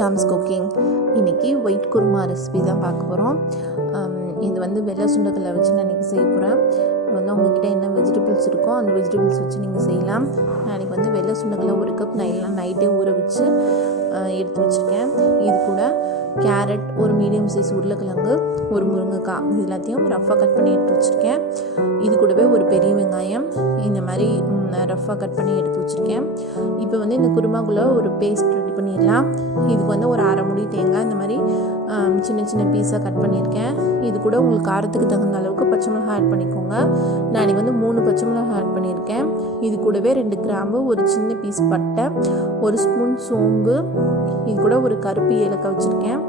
Shams cooking. இன்றைக்கி white kurma recipe தான் பார்க்க போகிறோம். இது வந்து வெள்ளை சுண்டக்கல்லை வச்சு நான் இன்றைக்கி செய்ய போகிறேன். வந்து உங்கள்கிட்ட என்ன வெஜிடபிள்ஸ் இருக்கோ அந்த வெஜிடபிள்ஸ் வச்சு நீங்கள் செய்யலாம். நான் வந்து வெள்ளை சுண்டக்கல்லை 1 கப் நைட்டே ஊற வச்சு எடுத்து வச்சுருக்கேன். இது கூட கேரட், ஒரு மீடியம் சைஸ் உருளைக்கிழங்கு, ஒரு முருங்கைக்காய், இது எல்லாத்தையும் ரஃப்பாக கட் பண்ணி எடுத்து வச்சுருக்கேன். இது கூடவே ஒரு பெரிய வெங்காயம் இந்த மாதிரி ரஃப்பாக கட் பண்ணி எடுத்து வச்சுருக்கேன். இப்போ வந்து இந்த குருமாக்குள்ளே ஒரு பேஸ்ட் ரெடி பண்ணிடலாம். இதுக்கு வந்து ஒரு அரை முடி தேங்காய் இந்த மாதிரி சின்ன சின்ன பீஸாக கட் பண்ணியிருக்கேன். இது கூட உங்களுக்கு காரத்துக்கு தகுந்த அளவுக்கு பச்சை மிளகாய் ஆட் பண்ணிக்கோங்க. நான் இன்றைக்கி வந்து 3 பச்சை மிளகாய் ஆட் பண்ணியிருக்கேன். இது கூடவே 2 கிராம்பு, ஒரு சின்ன பீஸ் பட்டை, 1 ஸ்பூன் சோம்பு, இது கூட ஒரு கருப்பு ஏலக்காய் வச்சுருக்கேன்.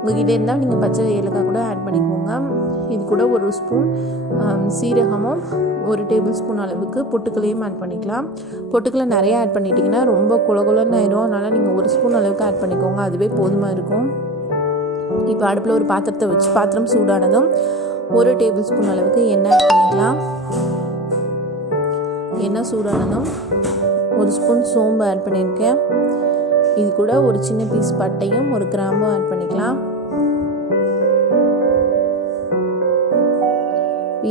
உங்கள்கிட்ட இருந்தால் நீங்கள் பச்சை ஏலக்காய் கூட ஆட் பண்ணிக்கோங்க. இது கூட 1 ஸ்பூன் சீரகமும் 1 டேபிள் ஸ்பூன் அளவுக்கு பொட்டுக்களையும் ஆட் பண்ணிக்கலாம். பொட்டுக்கலை நிறையா ஆட் பண்ணிட்டீங்கன்னா ரொம்ப குலகுலன்னு ஆயிடும். அதனால் நீங்கள் 1 ஸ்பூன் அளவுக்கு ஆட் பண்ணிக்கோங்க, அதுவே போதுமாக இருக்கும். இப்போ அடுப்பில் ஒரு பாத்திரத்தை வச்சு பாத்திரம் சூடானதும் 1 டேபிள் ஸ்பூன் அளவுக்கு எண்ணெய் ஆட் பண்ணிக்கலாம். எண்ணெய் சூடானதும் 1 ஸ்பூன் சோம்பு ஆட் பண்ணியிருக்கேன். இது கூட ஒரு சின்ன பீஸ் பட்டையும் 1 கிராம்பும் ஆட் பண்ணிக்கலாம்.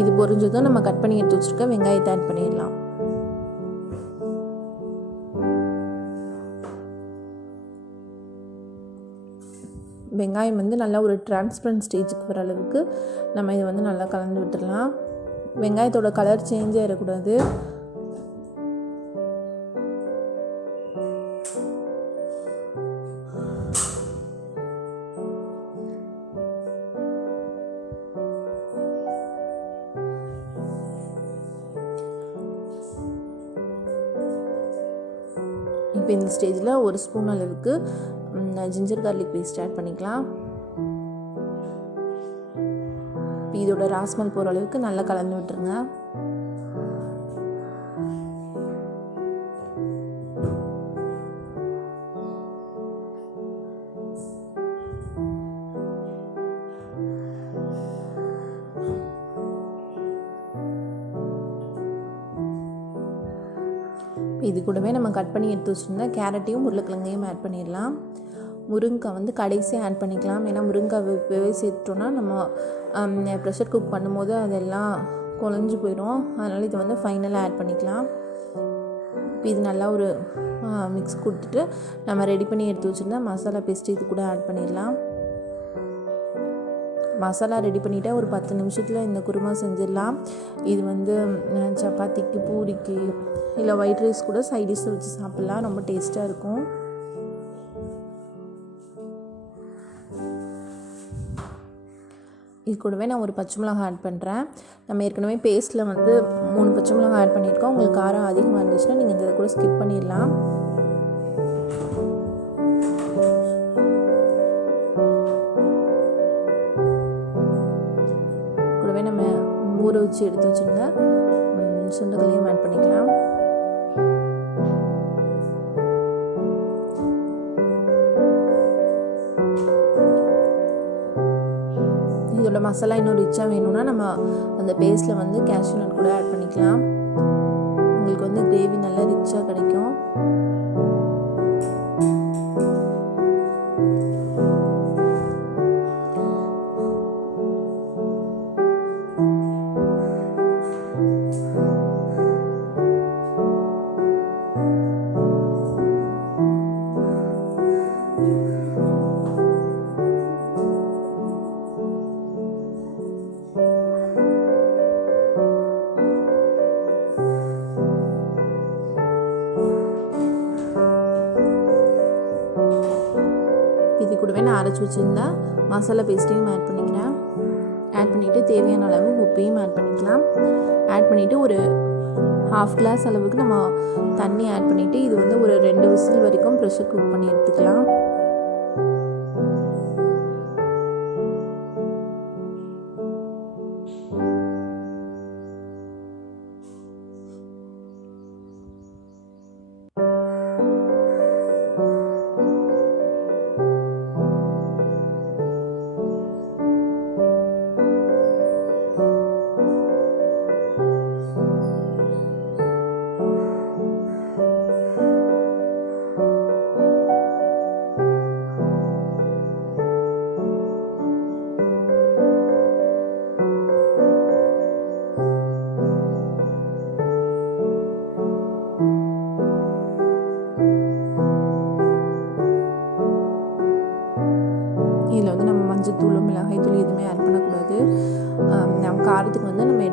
இது பொரிஞ்சதும் நம்ம கட் பண்ணி எடுத்து வச்சுருக்க வெங்காயத்தை ஆட் பண்ணிடலாம். வெங்காயம் வந்து நல்லா ஒரு டிரான்ஸ்பரண்ட் ஸ்டேஜுக்கு வர அளவுக்கு நம்ம இதை வந்து நல்லா கலந்து விட்டுடலாம். வெங்காயத்தோட கலர் சேஞ்ச் ஆகிடக்கூடாது. இப்போ இந்த ஸ்டேஜில் 1 ஸ்பூன் அளவுக்கு ஜிஞ்சர் கார்லிக் பேஸ்ட் ஆட் பண்ணிக்கலாம். இதோட ராஸ்மல் போகிற அளவுக்கு நல்லா கலந்து விட்டுருங்க. இது கூடவே நம்ம கட் பண்ணி எடுத்து வச்சுருந்தா கேரட்டையும் உருளைக்கிழங்கையும் ஆட் பண்ணிடலாம். முருங்கைக்காய் வந்து கடைசியாக ஆட் பண்ணிக்கலாம். ஏன்னா முருங்கைக்காய் சேர்த்துட்டோன்னா நம்ம ப்ரெஷர் குக் பண்ணும்போது அதெல்லாம் குழஞ்சி போயிடும். அதனால் இது வந்து ஃபைனலாக ஆட் பண்ணிக்கலாம். இப்போ இது நல்லா ஒரு மிக்ஸ் கொடுத்துட்டு நம்ம ரெடி பண்ணி எடுத்து வச்சுருந்தா மசாலா பேஸ்ட்டு இது கூட ஆட் பண்ணிடலாம். மசாலா ரெடி பண்ணிவிட்டு ஒரு 10 நிமிஷத்தில் இந்த குருமா செஞ்சிடலாம். இது வந்து சப்பாத்திக்கு, பூரிக்கு, இல்லை ஒயிட் ரைஸ் கூட சைட் டிஷ் வச்சு சாப்பிட்லாம். ரொம்ப டேஸ்ட்டாக இருக்கும். இது கூடவே நான் ஒரு பச்சை மிளகாய் ஆட் பண்ணுறேன். நம்ம ஏற்கனவே பேஸ்ட்டில் வந்து 3 பச்சை மிளகாய் ஆட் பண்ணியிருக்கோம். உங்களுக்கு காரம் அதிகமாக இருந்துச்சுன்னா நீங்கள் இதை கூட ஸ்கிப் பண்ணிடலாம். கூடவே நம்ம ஊற வச்சு எடுத்து வச்சுருந்த சுண்டக்கல்லையும் ஆட் பண்ணிக்கலாம். இதோட மசாலா இன்னும் ரிச்சாக வேணும்னா நம்ம அந்த பேஸ்ட்டில் வந்து கேஷ்யூ நட் கூட ஆட் பண்ணிக்கலாம். உங்களுக்கு வந்து கிரேவி நல்லா ரிச்சாக கிடைக்கும். இது கூடவே நான் அரைச்சி வச்சுருந்தா மசாலா பேஸ்ட்டையும் ஆட் பண்ணிக்கிறேன். ஆட் பண்ணிவிட்டு தேவையான அளவு உப்பையும் ஆட் பண்ணிக்கலாம். ஆட் பண்ணிவிட்டு ஒரு 1/2 கிளாஸ் அளவுக்கு நம்ம தண்ணி ஆட் பண்ணிவிட்டு இது வந்து ஒரு 2 விசில் வரைக்கும் ப்ரெஷர் குக் பண்ணி எடுத்துக்கலாம்.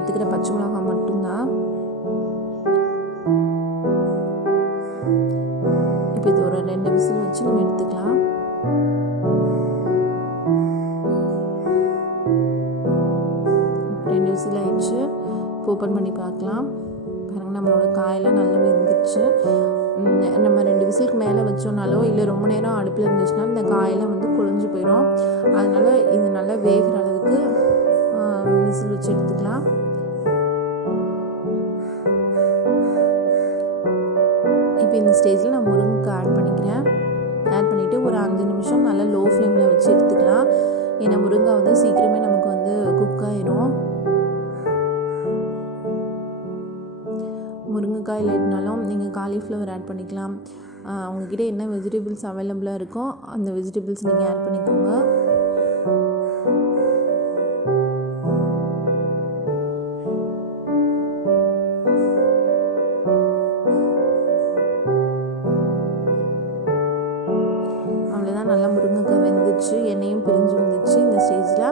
எடுத்துக்கிற பச்சை மிளகாய் மட்டும்தான். இப்போ இது ஒரு 2 விசில் வச்சு நம்ம எடுத்துக்கலாம். விசில் ஆயிடுச்சு. ஓப்பன் பண்ணி பார்க்கலாம். பாருங்கள், நம்மளோட காயெல்லாம் நல்லா வெந்துச்சு. நம்ம 2 விசிலுக்கு மேலே வச்சோம்னாலோ இல்லை ரொம்ப நேரம் அடுப்பில் இருந்துச்சுன்னா இந்த காயெல்லாம் வந்து குழஞ்சு போயிடும். அதனால் இது நல்லா வேகிற அளவுக்கு விசில் வச்சு எடுத்துக்கலாம். இப்போ இந்த ஸ்டேஜில் நான் முருங்கைக்காய் ஆட் பண்ணிக்கிறேன். ஆட் பண்ணிவிட்டு ஒரு 5 நிமிஷம் நல்லா லோ ஃப்ளேமில் வச்சு எடுத்துக்கலாம். ஏன்னா முருங்காய் வந்து சீக்கிரமே நமக்கு வந்து குக் ஆயிரும். முருங்கைக்காய் இல்லைனாலும் நீங்கள் காலிஃப்ளவர் ஆட் பண்ணிக்கலாம். உங்ககிட்ட என்ன வெஜிடபிள்ஸ் அவைலபிளாக இருக்கோ அந்த வெஜிடபிள்ஸ் நீங்கள் ஆட் பண்ணிக்கோங்க. அவ்வளோதான், நல்லா முருங்கைக்காய் வெந்துச்சு, எண்ணெயும் பிரிஞ்சு வந்துச்சு. இந்த ஸ்டேஜில்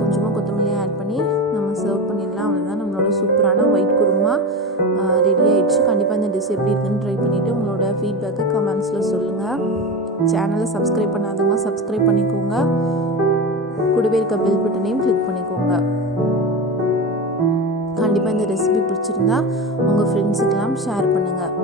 கொஞ்சமாக கொத்தமல்லி ஆட் பண்ணி நம்ம சர்வ் பண்ணிடலாம். அவ்வளோதான், நம்மளோட சூப்பரான ஒயிட் குருமா ரெடி ஆகிடுச்சு. கண்டிப்பாக இந்த டிஷ் எப்படி இருக்குன்னு ட்ரை பண்ணிவிட்டு உங்களோட ஃபீட்பேக்கை கமெண்ட்ஸில் சொல்லுங்கள். சேனலை சப்ஸ்கிரைப் பண்ணாதவங்க சப்ஸ்கிரைப் பண்ணிக்கோங்க. கூடவே இருக்க பெல் பட்டனையும் கிளிக் பண்ணிக்கோங்க. கண்டிப்பாக இந்த ரெசிபி பிடிச்சிருந்தா உங்கள் ஃப்ரெண்ட்ஸுக்கெல்லாம் ஷேர் பண்ணுங்கள்.